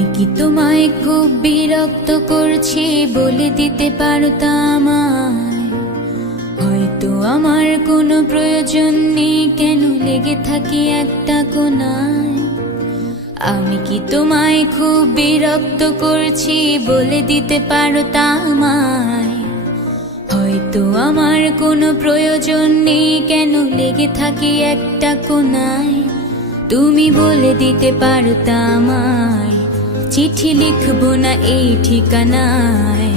আমি কি তোমায় খুব বিরক্ত করছি বলে দিতে পারতা আমায়? হয়তো আমার কোনো প্রয়োজন নেই, কেন লেগে থাকি একটা কোনায়। আমি কি তোমায় খুব বিরক্ত করছি বলে দিতে পারতা আমায়? হয়তো আমার কোনো প্রয়োজন নেই, কেন লেগে থাকি একটা কোনায়। তুমি বলে দিতে পারতা আমায়, চিঠি লিখবো না এই ঠিকানায়।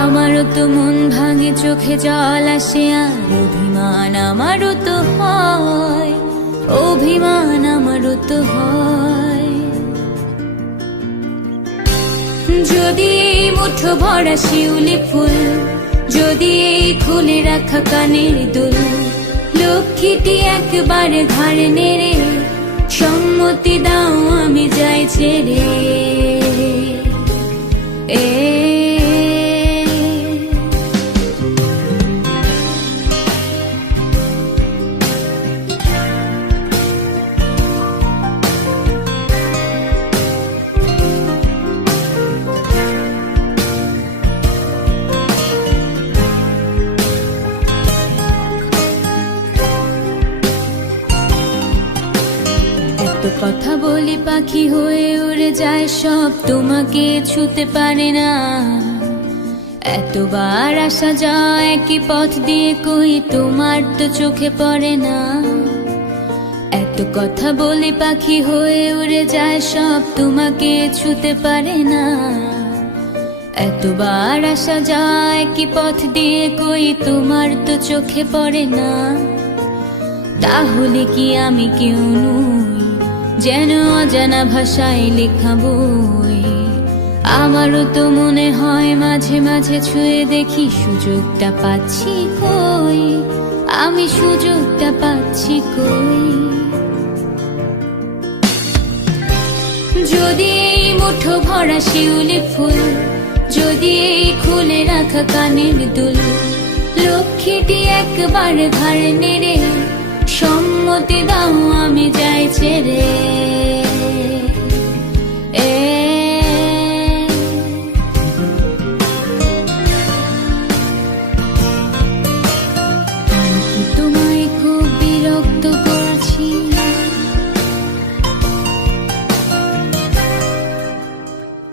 আমারও তো মন ভাঙে, চোখে জল আসে, আর অভিমান আমারও তো হয়, অভিমান আমারও তো হয়। যদি এই মুঠো ভরা শিউলি ফুল, যদি এই খুলে রাখা কানের দুল, লক্ষ্মীটি একবারে ঘাড়ে নেড়ে সম্মতি দাও আমি যাই ছেড়ে। কথা বলি পাখি হয়ে উড়ে যায় সব, তোমাকে ছুতে পারে না। এতবার আসা যায় একই পথ দিয়ে, কই তোমার তো চোখে পড়ে না। এত কথা বলি পাখি হয়ে উড়ে যায় সব, তোমাকে ছুতে পারে না। এতবার আসা যায় একই পথ দিয়ে, কই তোমার তো চোখে পড়ে না। তাহলে কি আমি কেউ নই, যেন অজানা ভাষায় লেখা বই? আমারও তো মনে হয় মাঝে মাঝে ছুঁয়ে দেখি, সুযোগটা পাচ্ছি কই, আমি সুযোগটা পাচ্ছি কই। যদি এই মুঠো ভরা শিউলি ফুল, যদি এই খুলে রাখা কানের দুল, লক্ষ্মীটি একবার ঘাড়ে নেড়ে সম্মতি দাও আমি যাই ছেড়ে।